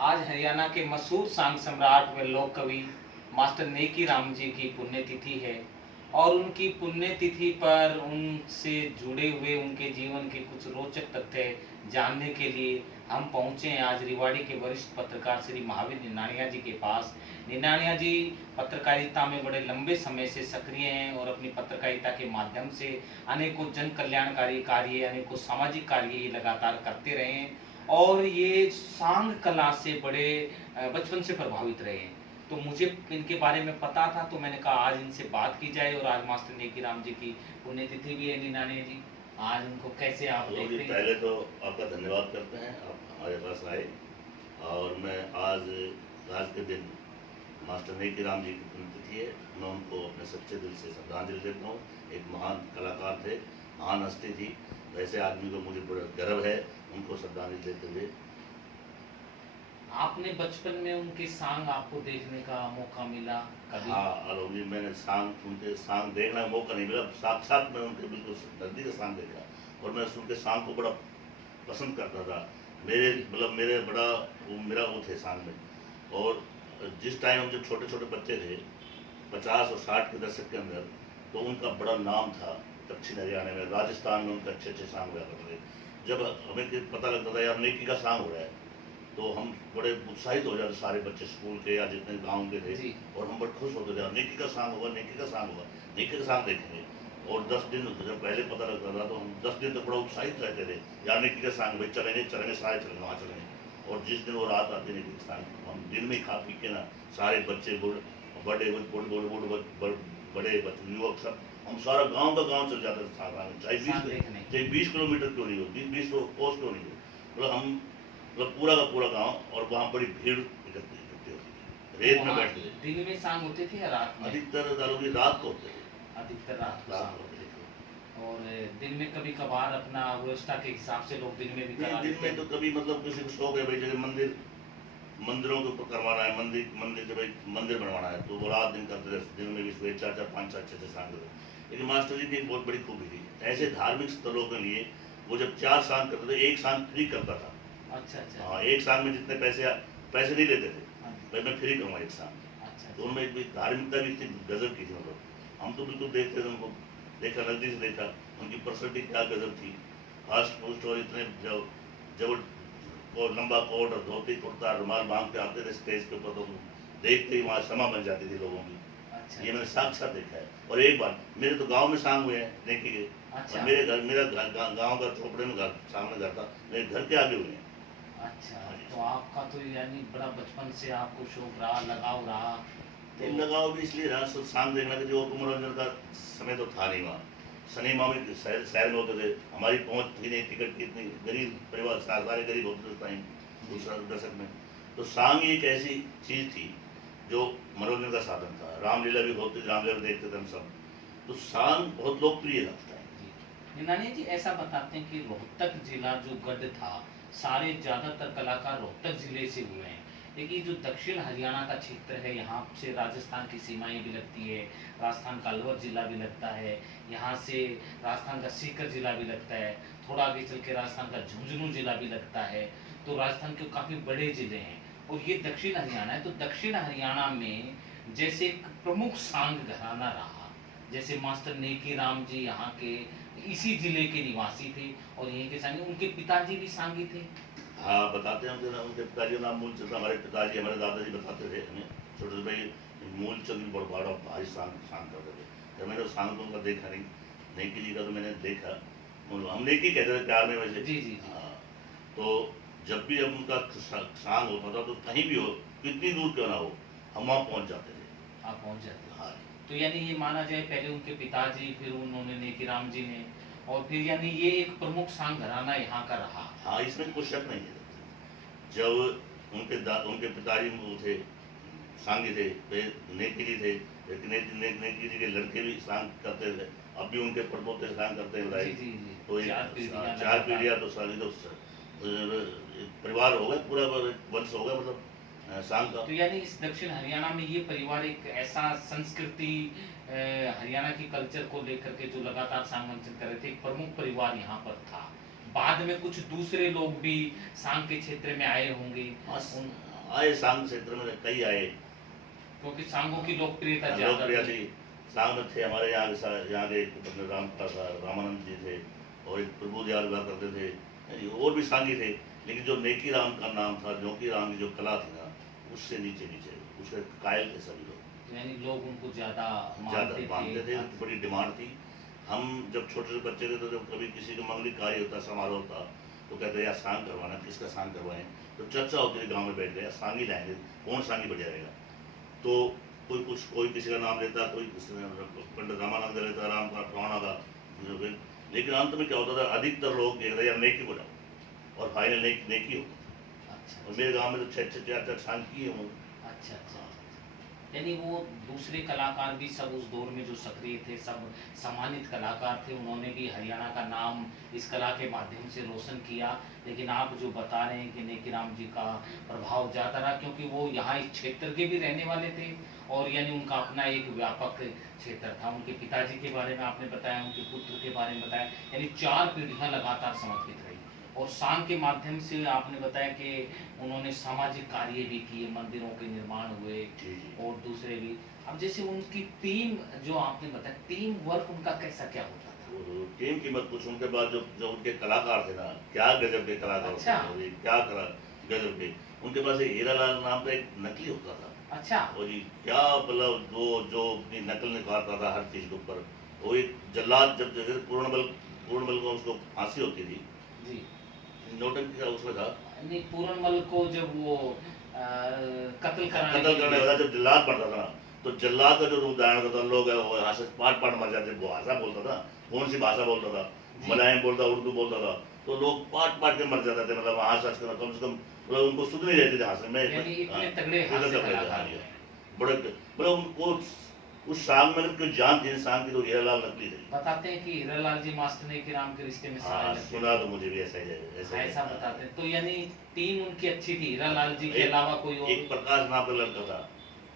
आज हरियाणा के मशहूर सांग सम्राट व लोक कवि मास्टर नेकी राम जी की पुण्यतिथि है और उनकी पुण्यतिथि पर उनसे जुड़े हुए उनके जीवन के कुछ रोचक तथ्य जानने के लिए हम पहुंचे हैं आज रिवाड़ी के वरिष्ठ पत्रकार श्री महावीर निनाणिया जी के पास। निनाणिया जी पत्रकारिता में बड़े लंबे समय से सक्रिय हैं और अपनी पत्रकारिता के माध्यम से अनेकों जन कल्याणकारी कार्य, अनेकों सामाजिक कार्य ये लगातार करते रहे हैं और ये सांग कला से बड़े बचपन से प्रभावित रहे हैं। तो मुझे इनके बारे में पता था तो मैंने कहा आज इनसे बात की जाए और आज मास्टर नेकी राम जी की पुण्यतिथि भी है। निनाणे जी, आज उनको कैसे आप देखते हैं? पहले तो आपका धन्यवाद करते हैं, आप हमारे पास आए और मैं आज के दिन मास्टर नेकी राम जी की पुण्यतिथि है। मैं उनको अपने सच्चे दिल से श्रद्धांजलि देता हूँ। एक महान कलाकार थे, महान हस्ती थी। वैसे आदमी को मुझे बड़ा गर्व है उनको श्रद्धांजलि देते हुए। आपने बचपन में उनके सांग आपको देखने का मौका मिला कभी? हाँ, और मैंने उनके सांग देखने का मौका नहीं मिला, साक्षात मैं उनके बिल्कुल नजदीक से सांग देखा और मैं उनके सांग को बड़ा पसंद करता था। मेरा वो थे सांग में। और जिस टाइम हम जब छोटे छोटे बच्चे थे 50 और 60 के दशक के अंदर, तो उनका बड़ा नाम था दक्षिण हरियाणा में, राजस्थान में उनके अच्छे अच्छे सांग हुआ करते थे। जब हमें पता लगता था यार नेकी का सांग हो रहा है तो हम बड़े उत्साहित हो जाते, सारे बच्चे स्कूल के या जितने गांव के थे, और हम बड़े खुश होते थे, नेकी का सांग होगा, नेकी का सांग होगा, नेकी का सांग देखेंगे। और 10 दिन जब पहले पता लगता था तो हम 10 दिन तक बड़ा उत्साहित रहते थे, यार नेकी का सांग भाई चलेंगे चलेंगे, सारे चलेंगे, वहाँ चलेंगे। और जिस दिन वो रात आती नेकी का सांग, हम दिन में खा पी के ना सारे बच्चे बड़े बड़े युवक सब, हम सारा गाँव का गाँव चल जाते थे साथ, चाहे 20 किलोमीटर क्यों नहीं हो, 20 कोस क्यों नहीं हो, मतलब हम पूरा का पूरा गांव। और वहाँ बड़ी भीड़ इकट्ठी होती थी, रेत में बैठते थे। दिन में सांग होते थे या रात में? अधिकतर दारूदी रात को होते थे। अधिकतर रात को सांग होते थे। और दिन में कभी कभार अपना व्यवस्था के हिसाब से लोग दिन में भी करा दिन में तो कभी मतलब किसी को शौक है भाई, जैसे मंदिरों के ऊपर करवाना है, मंदिर से भाई मंदिर बनवाना है, तो वो रात दिन करते थे। दिन में भी सुबह 4-4 5 अच्छे सांग करते। लेकिन मास्टर जी की एक बहुत बड़ी खूबी थी, ऐसे धार्मिक स्थलों के लिए वो जब 4 सांग करते थे, एक सांग फ्री करता था। अच्छा। हाँ, एक सांग में जितने पैसे नहीं लेते थे, भाई मैं फ्री करूँगा एक सांग। अच्छा। तो उनमें एक धार्मिकता भी इतनी गजब की थी। मतलब हम तो बिल्कुल देखते थे उनको, देखा नजदीक से देखा, उनकी पर्सनैलिटी क्या गजब थी। फास्ट पोस्ट और इतने जब और लंबा कोट और धोती कुर्ता रुमाल बांध के आते थे स्टेज के ऊपर, तो देखते ही वहाँ समा बन जाती थी लोगों की। अच्छा, ये मैंने साक्षात देखा है। और एक बार मेरे तो गांव में सांग हुए हैं नेकी के। अच्छा। मेरा गांव का चौपड़े में सामने घर था, मेरे घर के आगे हुए हैं। अच्छा, तो आपका तो यानी बड़ा बचपन से आपको शौक रहा, लगाव रहा। तो लगाव भी इसलिए रहा, सांग देखने का जो मनोरंजन का समय तो था नहीं वहाँ। सिनेमा में शहर में होते थे, हमारी पहुँच थी नहीं, टिकट की इतनी, गरीब परिवार सारे गरीब होते थे उस टाइम, दूसरा दशक में। तो सांग एक ऐसी चीज़ थी जो मनोरंजन का साधन था। रामलीला भी होती थी, रामलीला देखते थे हम सब। तो सांग बहुत लोकप्रिय था उस टाइम। निनाणी जी, ऐसा बताते हैं कि रोहतक जिला जो गढ़ था, सारे ज़्यादातर कलाकार रोहतक जिले से हुए हैं, लेकिन जो दक्षिण हरियाणा का क्षेत्र है, यहाँ से राजस्थान की सीमाएं भी लगती है, राजस्थान का अलवर जिला भी लगता है, यहाँ से राजस्थान का सीकर जिला भी लगता है, थोड़ा आगे चल के राजस्थान का झुंझुनू जिला भी लगता है। तो राजस्थान के काफ़ी बड़े जिले हैं और ये दक्षिण हरियाणा है। तो दक्षिण हरियाणा में जैसे एक प्रमुख सांग घराना रहा, जैसे मास्टर नेकी राम जी यहाँ के इसी जिले के निवासी थे और यहीं के सांगी, उनके पिताजी भी सांगी थे। हाँ, बताते हैं उनके पिताजी का नाम मूलचंद। हमारे पिताजी, हमारे दादाजी बताते थे हमें छोटे भाई, मूलचंद बड़ा भारी सांग करते थे। जब मैंने सांग तो उनका देखा नहीं, नेकी जी का तो मैंने देखा, हम नेकी कहते थे प्यार में वैसे। जी। हाँ, तो जब भी अब उनका सांग होता था तो कहीं भी हो, कितनी दूर क्यों ना हो, हम वहाँ पहुँच जाते थे। आप पहुँच जाते? हाँ। तो यानी ये माना जाए पहले उनके पिताजी, फिर उन्होंने नेकी राम जी ने, और फिर यानी ये एक प्रमुख सांग घराना यहाँ का रहा। हाँ, इसमें कुछ शक नहीं है। जब उनके पिताजी वो थे, सांगी थे, नेकी जी थे, नेकी जी के लड़के भी सांग करते थे, अब भी उनके पड़पोते सांग करते हैं। जी। तो 4 पीढ़ियाँ तो सारी तो परिवार हो गए, पूरा वंश हो गया मतलब सांग का। तो यानी इस दक्षिण हरियाणा में ये परिवार एक ऐसा संस्कृति, हरियाणा की कल्चर को लेकर के जो लगातार सांग मंचन कर रहे थे, एक प्रमुख परिवार यहाँ पर था। बाद में कुछ दूसरे लोग भी सांग के क्षेत्र में आए होंगे। आए सांग क्षेत्र में कई आए, क्योंकि सांगों की लोकप्रियता ज्यादा लोकप्रिय थी। थी। सांग में थे हमारे यहाँ के यहाँ के अपने रामानंद जी थे, और एक प्रभु दयाल हुआ करते थे, और भी सांगी थे। लेकिन जो नेकी राम का नाम था, न्योकी राम की जो कला थी ना, उससे नीचे नीचे उसके कायल थे सभी लोग, यानी लोग उनको ज्यादा मानते थे। अच्छा। बड़ी डिमांड थी। हम जब छोटे छोटे बच्चे थे तो जब कभी किसी का मंगलिक कार्य होता, समारोह होता, तो कहते यार सांग करवाना, किसका सांग करवाएं। तो चर्चा होती थी गाँव में बैठ गए, सांग ही लाएंगे, कौन सांग ही बढ़िया रहेगा। तो कोई किसी का नाम लेता, कोई पंडित रामानंद लेता, राम का राणा का। लेकिन अंत में क्या होता था, अधिकतर लोग कहते यार नेकी को जाओ, और फाइनल नेकी होता। अच्छा और मेरे गांव में तो 6 4 सांग किए हूँ। अच्छा अच्छा। यानी वो दूसरे कलाकार भी सब उस दौर में जो सक्रिय थे, सब सम्मानित कलाकार थे, उन्होंने भी हरियाणा का नाम इस कला के माध्यम से रोशन किया। लेकिन आप जो बता रहे हैं कि नेकी राम जी का प्रभाव ज़्यादा रहा, क्योंकि वो यहाँ इस क्षेत्र के भी रहने वाले थे, और यानी उनका अपना एक व्यापक क्षेत्र था। उनके पिताजी के बारे में आपने बताया, उनके पुत्र के बारे में बताया, यानी 4 पीढ़ियाँ लगातार समर्पित रही। और सांग के माध्यम से आपने बताया कि उन्होंने सामाजिक कार्य भी किए, मंदिरों के निर्माण हुए और दूसरे भी। अब जैसे उनकी टीम जो आपने बताया, टीम वर्क उनका कैसा क्या होता था? टीम की मत कुछ, उनके बाद जो उनके कलाकार थे ना, क्या गजब के कलाकार अच्छा। थे, क्या कला गजब के। उनके पास एक हीरालाल नाम का एक नकली होता था। अच्छा। और जी क्या मतलब जो अपनी नकल निकालता था हर चीज के ऊपर। वो एक जल्लाद, जब जैसे पूर्णबल को उसको फांसी होती थी जी। नौटंकी का उसमें था। नहीं, पूरनमल को जब वो कत्ल करने वाला जब जल्लाद बनता था, तो जल्लाद का जो रूप धारण करता था, लोग वो यहाँ से पाट मर जाते। वो भाषा बोलता था, कौन सी भाषा बोलता था, मलयालम बोलता, उर्दू बोलता था, तो लोग पाट के मर जाते थे। मतलब वहाँ से कम से कम मतलब उनको सुध नहीं रहती थी हाथ में। इतने तगड़े हास्य कलाकार हैं। बड़े मतलब उनको उस सांग में कोई जान थी, सांग की तो हीरालाल नकली थे। बताते हैं कि हीरालाल जी मास्टर नेकी राम के रिश्ते में हाँ, सुना तो मुझे भी ऐसा ही है, ऐसा बताते हैं। तो यानी टीम उनकी अच्छी थी, हीरालाल जी के अलावा कोई और? एक प्रकाश नाम का लड़का था,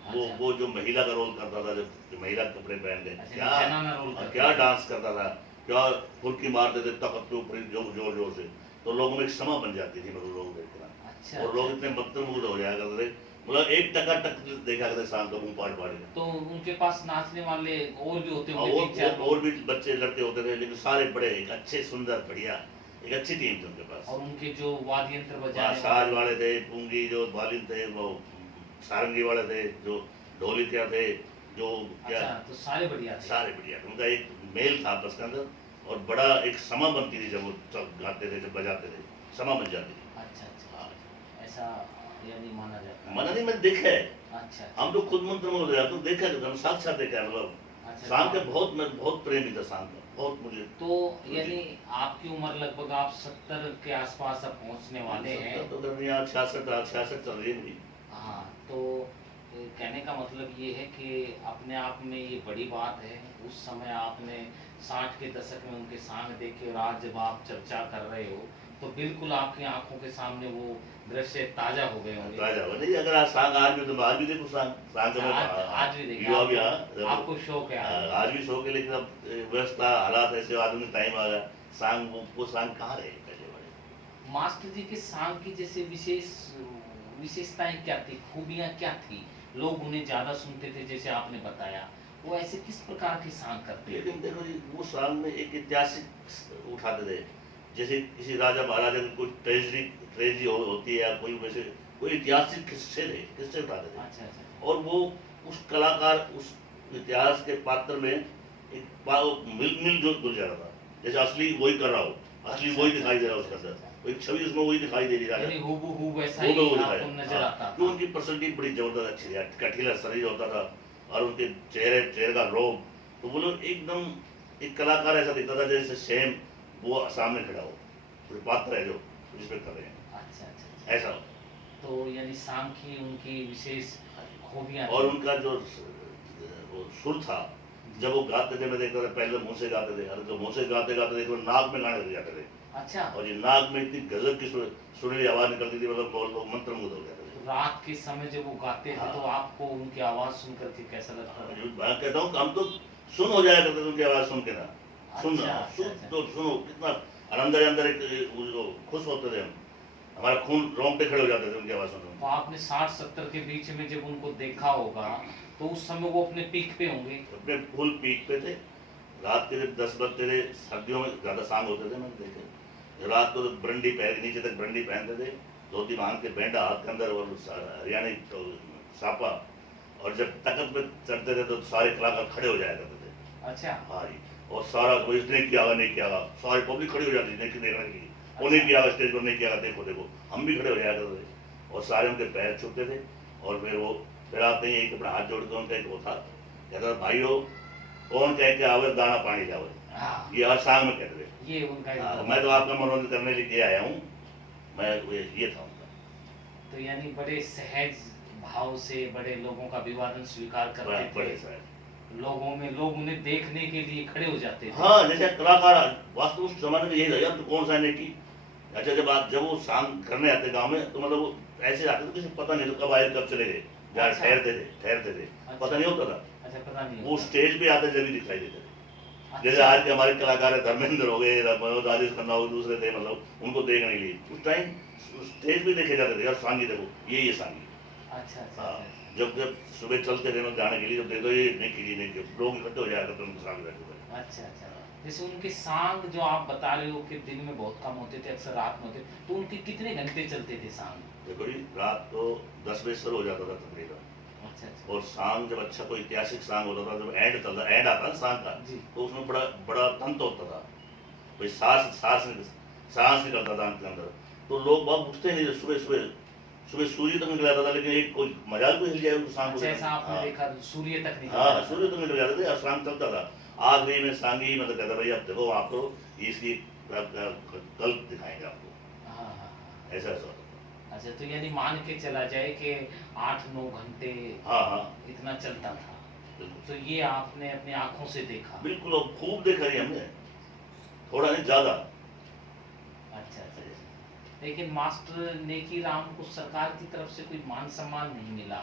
अच्छा। वो जो महिला का रोल करता था, जब महिला कपड़े पहन के जनाना रोल करता क्या था। डांस करता था, क्या फुल्की मारते थे तख्त के ऊपर जोर जोर से। तो लोगों में एक समा बन जाती थी, मतलब लोग देखना। अच्छा। और लोग इतने मत्तमुग्ध हो जाया करते थे, मतलब एक टका टक देखा करते शाम को मुंह पाड़ के। तो उनके पास नाचने वाले और भी होते होंगे? और भी बच्चे लड़के होते थे, लेकिन सारे बड़े एक अच्छे सुंदर बढ़िया, एक अच्छी टीम थी उनके पास। और उनके जो वाद्य यंत्र बजाने साज वाले थे, पुंगी जो वालिन थे, वो सारंगी वाले थे, जो ढोलिया थे, जो क्या। अच्छा, तो सारे बढ़िया थे। सारे बढ़िया। उनका एक मेल था आपस के अंदर, और बड़ा एक समा बनती थी जब वो गाते थे, जब बजाते थे, समा बन जाती थी। अच्छा अच्छा, ऐसा यानी माना जाता है। माना नहीं, मैंने देखा है। अच्छा। हम तो खुद मंत्र में हो गया, तो देखा है, हम साक्षात देखा है। मतलब शाम के बहुत प्रेमी था शाम का, बहुत मुझे। तो यानी आपकी उम्र लगभग आप 70 के आसपास अब पहुंचने वाले हैं। तो 66 चल रही है। हाँ, तो कहने का मतलब ये है कि अपने आप में ये बड़ी बात है। उस समय आपने 60 के दशक में उनके सांग देखे, और आज जब आप चर्चा कर रहे हो तो बिल्कुल आपकी आंखों के सामने वो दृश्य ताजा हो गए होंगे। ताजा हो नहीं, अगर सांग आज भी, तो आज भी देखो सांग आज भी देखिए, आपको शौक है? आज भी शौक है, लेकिन अब व्यवस्था हालात ऐसे, आधुनिक टाइम आ गया, सांग वो सांग कहाँ रहे पहले वाले। मास्टर जी के सांग की जैसे विशेषताएं क्या थी, खूबियां क्या थी? लोग उन्हें ज्यादा सुनते थे जैसे आपने बताया, वो ऐसे किस प्रकार के सांग करते? लेकिन देखो जी, वो सांग में एक ऐतिहासिक उठाते थे, जैसे किसी राजा महाराजा की कोई ट्रेजडी होती है, या कोई वैसे कोई ऐतिहासिक किस्से उठाते थे। अच्छा अच्छा। और वो उस कलाकार उस इतिहास के पात्र में एक मिलजुल जा रहा था, जैसे असली वही कर रहा हो, असली वही दिखाई दे रहा है उसके अंदर, एक छवि उसमें वही दिखाई दे रही है, हूबहू वैसा ही आपको नजर आता था। उनकी पर्सनैलिटी बड़ी जबरदस्त अच्छी थी, कठिला शरीर होता था, और उनके चेहरे का रोब, तो वो लोग एकदम एक कलाकार ऐसा दिखता था जैसे सेम वो सामने खड़ा हो, कोई पात्र है जो जिसमें कर रहे हैं। अच्छा अच्छा। ऐसा तो यानी सांग की उनकी विशेष खूबियां, और उनका जो वो सुर था, जब वो गाते थे मैं देखता था, पहले मुंह से गाते थे, अरे तो मुंह से गाते देखो नाक में गाने लग जाते थे। अच्छा। और ये नाक में इतनी गजब की सुरीली आवाज निकलती थी, मतलब लोग मंत्रमुग्ध हो जाते थे। रात के समय जब वो गाते थे, तो आपको उनकी आवाज सुनकर के कैसा लगता था? मैं कहता हूँ हम तो सुन हो जाया करते थे उनकी आवाज सुन के ना। अच्छा, तो सुनो कितना और अंदर अंदर एक वो खुश होते थे हम, हमारा खून रोंगटे खड़े हो जाते थे उनकी आवाज़ सुनकर। तो आपने 60-70 के बीच में जब उनको देखा होगा तो उस समय वो अपने पीक पे होंगे। अपने फुल पीक पे थे। रात के जब 10 बजते थे, सर्दियों में ज़्यादा सांग होते थे, मैंने देखे रात को तो बरंडी पहन नीचे तक बरंडी पहनते थे, धोती बांध के बैंडा हाथ के अंदर और हरियाणी सापा, और जब तख्त पे चढ़ते थे तो सारे कलाकार खड़े हो जाया करते थे। अच्छा। हाँ जी, और सारा कोई इसने किया नहीं किया, सारी पब्लिक खड़ी हो जाती थी देखने के लिए, वो नहीं किया स्टेज पर नहीं किया, देखो देखो, हम भी खड़े हो जाया करते थे और सारे उनके पैर छूते थे। और फिर वो फिर आते ही एक अपना हाथ जोड़ के उनका एक वो था, कहता था भाइयों कौन कह के आवे दाना पानी जावे, हाँ, ये हर सांग में कहते थे। ये उनका एक मैं तो आपका मनोरंजन करने के लिए आया हूँ, मैं ये था उनका। तो यानी बड़े सहज भाव से बड़े लोगों का अभिवादन स्वीकार करते बड़े थे, साहब, लोगों में लोग उन्हें देखने के लिए खड़े हो जाते थे। हाँ जैसे कलाकार वास्तव उस जमाने में यही था यार, तो कौन सा ने की। अच्छा जब वो सांग करने आते गांव में तो मतलब वो ऐसे आते थे, किसी पता नहीं तो कब आए कब चले गए, जहाँ अच्छा। ठहरते थे, पता नहीं होता था। अच्छा, पता नहीं वो होता। स्टेज पे आते जब भी दिखाई देते थे। जैसे अच्छा। आज के हमारे कलाकार है धर्मेंद्र हो गए, राजेश खन्ना हो, दूसरे थे, मतलब उनको देखने के लिए उस टाइम स्टेज पे देखे जाते थे यार, सांगी देखो ये सांगी। अच्छा अच्छा हाँ, अच्छा। जब सुबह चलते थे ना गाने के लिए, जब देखो ये नहीं कीजिए नहीं कीजिए, लोग इकट्ठे हो जाया करते उनके सामने बैठे हुए। अच्छा अच्छा। जैसे उनके सांग जो आप बता रहे हो कि दिन में बहुत कम होते थे, अक्सर रात में होते, तो उनके कितने घंटे चलते थे सांग? देखो जी रात को 10 बजे शुरू हो जाता था तकरीबन, अच्छा अच्छा। और सांग जब अच्छा कोई ऐतिहासिक सांग होता था, जब एंड चलता एंड आता ना सांग का, जी। तो उसमें बड़ा बड़ा तंत्र होता था, कोई सांस निकलता था अंत के अंदर, तो लोग बहुत उठते नहीं थे सुबह सूर्य तक निकल जाता था, लेकिन एक कोई मजाक भी हिल जाए उनको सांग को अच्छा, देखने ऐसा में। आपने हाँ देखा सूर्य तक निकल हाँ, जाता था। सूर्य तक निकल जाते थे और सांग चलता था। आखिरी में सांगी मतलब कहता भाई अब देखो आपको इसकी कल दिखाएंगे आपको, हाँ हाँ हाँ। ऐसा ऐसा होता अच्छा, तो यानी मान के चला जाए कि 8-9 घंटे था। हाँ हाँ इतना चलता था। बिल्कुल तो ये आपने अपनी आंखों से देखा। बिल्कुल, और खूब देखा है हमने, थोड़ा नहीं ज्यादा। अच्छा अच्छा। लेकिन मास्टर नेकी राम को सरकार की तरफ से कोई मान सम्मान नहीं मिला,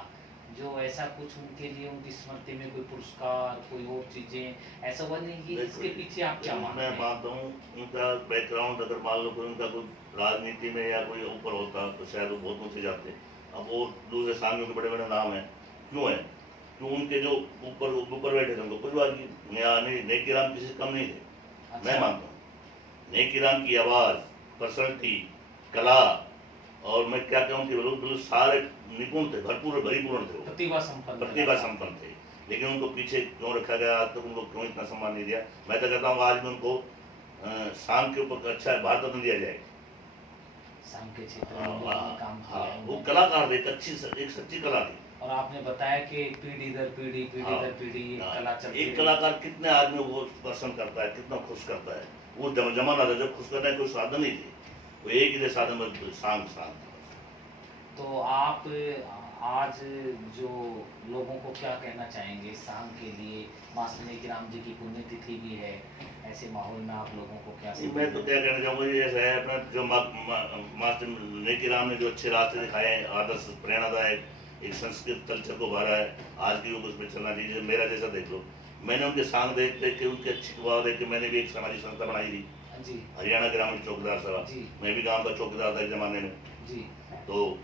जो ऐसा कुछ उनके लिए उनकी स्मृति में कोई पुरस्कार कोई और चीजें ऐसा हुआ नहीं कि इसके पीछे आप क्या मानते मैं हैं? मानता हूँ उनका बैकग्राउंड अगर मान लो कोई उनका कोई राजनीति में या कोई ऊपर होता तो शायद वो बहुत ऊंचे जाते। अब वो दूसरे सामने के बड़े बड़े नाम है, क्यों है, क्यों उनके जो ऊपर ऊपर बैठे थे उनको कुछ बात की नेकी राम किसी से कम नहीं थे। मैं अच्छा। मानता हूँ नेकी राम की आवाज़, पर्सनैलिटी, कला, और मैं क्या कहूँ कि बिल्कुल सारे निपुण थे, भरपूर भरीपूर्ण थे वो, प्रतिभा संपन्न प्रतिभा संपन्न थे। लेकिन उनको पीछे क्यों रखा गया, आज तक उनको क्यों इतना सम्मान नहीं दिया। मैं तो कहता हूँ आज भी उनको शाम के ऊपर अच्छा भारत रत्न दिया जाए। शाम के क्षेत्र में उन्होंने काम किया है वो उन्होंने। कलाकार थे, एक सच्ची कला थी। और आपने बताया कि पीढ़ी दर पीढ़ी दर पीढ़ी ये कला चलती एक रही। कलाकार कितने आदमी को पसंद करता है, कितना खुश करता है। वो जमाना था जब खुश करने के कोई साधन नहीं थे, वो एक ही थे साधन में सांग था। तो आप आज जो लोगों को क्या कहना चाहेंगे सांग के लिए? मास्टर नेकी राम जी की पुण्यतिथि भी है, ऐसे माहौल में आप लोगों को क्या मैं तो क्या कहना चाहूँगा, ये ऐसा है अपना जो मास्टर नेकी राम ने जो अच्छे रास्ते दिखाए हैं, आदर्श प्रेरणादायक, एक संस्कृत कल्चर को भरा है, आज भी लोग उसमें चलना चाहिए। मेरा जैसा देख लो, मैंने उनके सांग देख देख के, उनके अच्छी बात देख के मैंने भी एक सामाजिक संस्था बनाई थी, जी हरियाणा ग्रामीण चौकीदार सभा। जी मैं भी गांव का चौकीदार था एक जमाने में, जी तो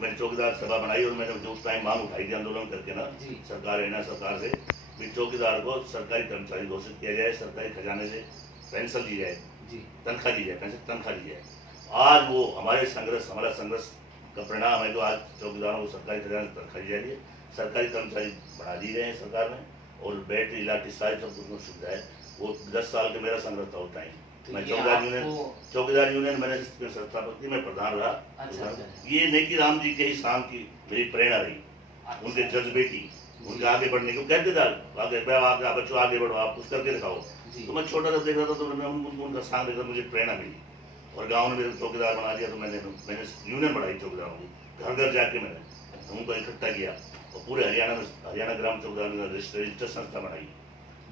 मैंने चौकीदार सभा बनाई और मैंने जो उस टाइम मांग उठाई थी आंदोलन करके ना, जी। सरकार हरियाणा सरकार से भी चौकीदार को सरकारी कर्मचारी घोषित किया जाए, सरकारी खजाने से पेंशन दी जाए, जी तनख्वाह दी जाए, पेंशन तनख्वाह दी जाए। आज वो हमारा संघर्ष का परिणाम है, जो आज चौकीदारों को सरकारी खजाने से तनख्वाह दी जा रही है, सरकारी कर्मचारी बढ़ा दिए गए हैं सरकार ने, और बैटरी लाठी सारी सब कुछ सुविधा है। वो 10 साल के मेरा संघर्ष था उस टाइम। तो मैं ये चौकीदार यूनियन मैंने इसमें संस्थापक मैं प्रधान रहा। अच्छा। ये नेकी राम जी के ही शाम की मेरी प्रेरणा रही, अच्छा। उनके जज्बे की, उनके आगे बढ़ने को कहते थे आगे बच्चों आगे बढ़ो, आप कुछ करके दिखाओ। जी। तो मैं छोटा सा देख रहा था, तो मैंने उनका शाम देखकर मुझे प्रेरणा मिली, और गाँव ने मेरे चौकीदार बना दिया। तो मैंने यूनियन बढ़ाई चौकीदारों की, घर घर जाके मैंने उनको इकट्ठा किया, और पूरे हरियाणा ग्राम चौकीदार रजिस्टर संस्था बनाई।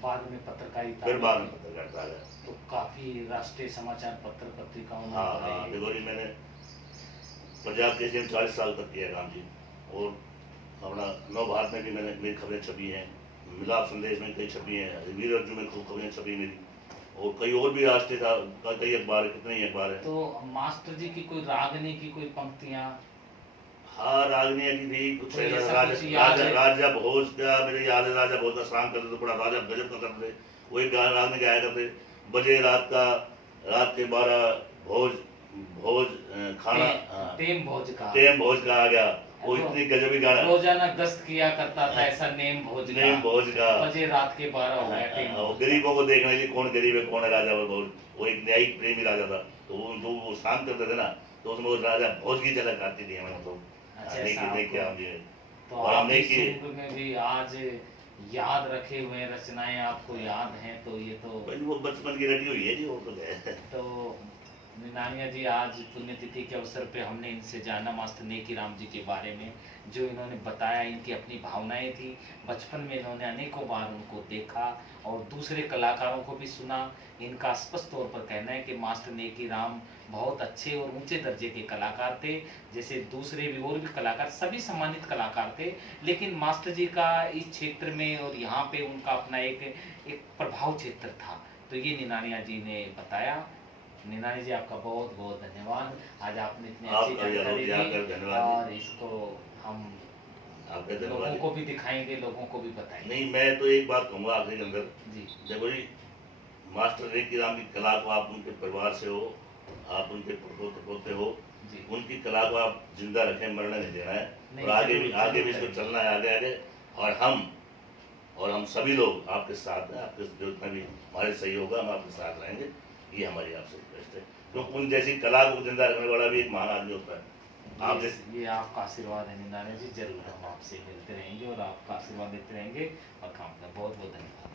बाद में पत्रकारिता फिर बाद में पत्रकारिता आ गया। तो काफी राष्ट्रीय समाचार पत्र पत्रिकाओं में हाँ पढ़े। देखो जी, मैंने पंजाब केसरी में 40 साल तक किया काम जी, और अपना नव भारत में भी मैंने मेरी खबरें छपी हैं, मिलाप संदेश में कई छपी हैं, वीर अर्जुन में खूब खबरें छपी मेरी। और कई और भी राष्ट्रीय था, कई अखबार है, कितने ही अखबार है। तो मास्टर जी की कोई रागनी की कोई पंक्तियां? हाँ, रागनिया की थी कुछ तो ऐसा, ये सब राजा कुछ याद राजा है? राजा भोज का मेरे याद है, राजा भोज का शाम करते थे, बड़ा राजा गजब का करते थे। वो एक रागनी गाया करते, बजे रात का, रात के 12 भोज, भोज खाना, हाँ, टेम भोज का। टेम भोज का आ गया। वो इतनी गजबी गाना, रोजाना गश्त किया करता था ऐसा नेम भोज का। नेम भोज का। बजे रात के 12 हो गया टेम वो भोज का। गरीबों को देखने के लिए कौन गरीब है कौन है राजा भोज। वो एक न्यायिक प्रेमी राजा था, तो वो जो वो शाम करते थे ना, तो उसमें वो राजा भोज की झलक आती थी हमें, तो अच्छा, नहीं ऐसा नहीं किया आपको- हमने। तो और आप हमने इस किए, रूप में भी आज याद रखे हुए रचनाएं आपको याद हैं, तो ये तो वो बचपन की रटी हुई है जी, वो तो है। तो निनानिया जी, आज पुण्यतिथि के अवसर पे हमने इनसे जाना मास्टर नेकी राम जी के बारे में, जो इन्होंने बताया इनकी अपनी भावनाएं थी। बचपन में इन्होंने अनेकों बार उनको देखा और दूसरे कलाकारों को भी सुना। इनका स्पष्ट तौर पर कहना है कि मास्टर नेकी राम बहुत अच्छे और ऊंचे दर्जे के कलाकार थे। जैसे दूसरे भी और भी कलाकार, सभी सम्मानित कलाकार थे, लेकिन मास्टर जी का इस क्षेत्र में और यहाँ पे उनका अपना एक प्रभाव क्षेत्र था। तो ये निनानिया जी ने बताया। निनानी जी, आपका बहुत बहुत धन्यवाद। आज आपने इतनी अच्छी आपका भी जानकारी आकर दी धन्यवाद। और इसको हम आपका लोगों धन्यवाद। को भी दिखाएंगे, लोगों को भी बताएंगे। नहीं, मैं तो एक बात कहूँगा आखिरी के अंदर, जी देखो जी, मास्टर नेकी राम की कला को आप उनके परिवार से हो, आप उनके पोते पोते हो, जी उनकी कला को आप जिंदा रखें, मरने नहीं देना है। नहीं, और आगे भी जरूर, आगे भी जरूर इसको करेंगे। चलना है, आगे आगे। और हम सभी लोग आपके साथ हैं, आपके जितना भी हमारे सहयोग होगा हम आपके साथ रहेंगे, ये हमारी आपसे रिक्वेस्ट है। क्योंकि उन जैसी कला को जिंदा रखने वाला भी एक महान आदमी होता है। आप जैसे ये आपका आशीर्वाद है निनानी जी, जरूर हम आपसे मिलते रहेंगे और आपका आशीर्वाद देते रहेंगे और काम करें। बहुत बहुत धन्यवाद।